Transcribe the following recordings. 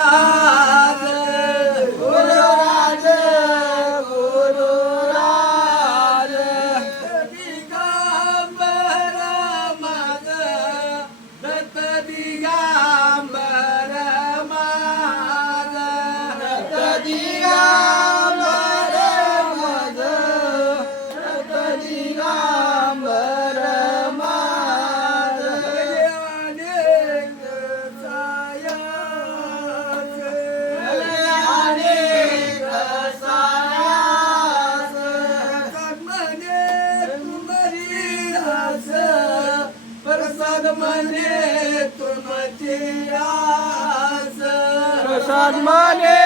गुरुराज गुरुराज गुरुराज दिगंबर माझ दत्त दिगंबर माझ दत्त दिगंबर माझ दत्त दिगंबर माझ प्रसाद म्हणे तुमची आस प्रसाद म्हणे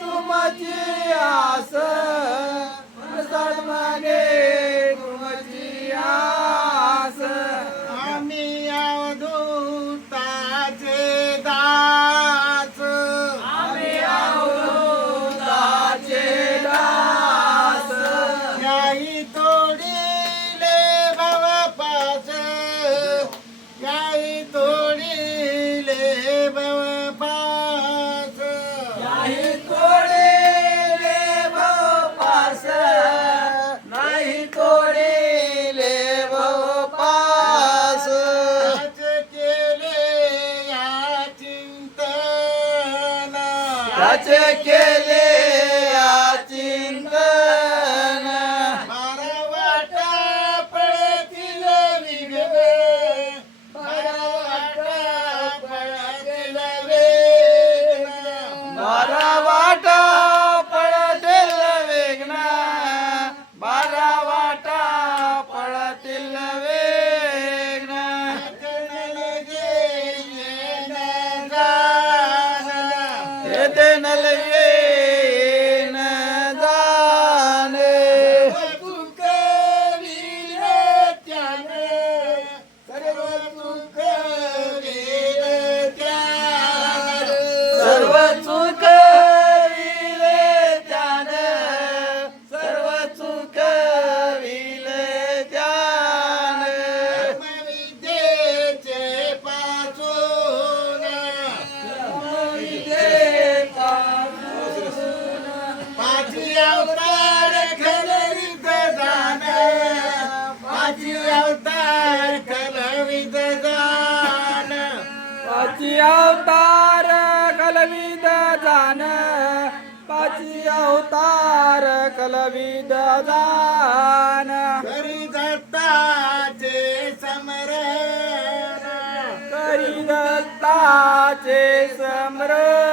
तुमची आस प्रसाद म्हणे तुमची आस आम्ही अवधूताचे दास आम्ही अवधूताचे दास याही तोडीले भवपास याही तोडीले भवपास नाही तोडेले भवपास नाही तोडेले भवपास आज केले या चिंतन त्याचे केले या चिंतन बारा वाटा पळतील विघ्न बारा वाटा पळतील वेग बारा वाटा पळतील वेगना बारा वाटा पळतील वेगना येते नलवे न जाणे सर्व चूक विले त्याने सर्व चूक विले त्याने पाची अवतार खलवित जाण पाची अवतार खलवित जाण पाची अवतार कलविद जान पाची अवतार कलविद जान करी दत्ताचे समरण करी दत्ताचे स्मरण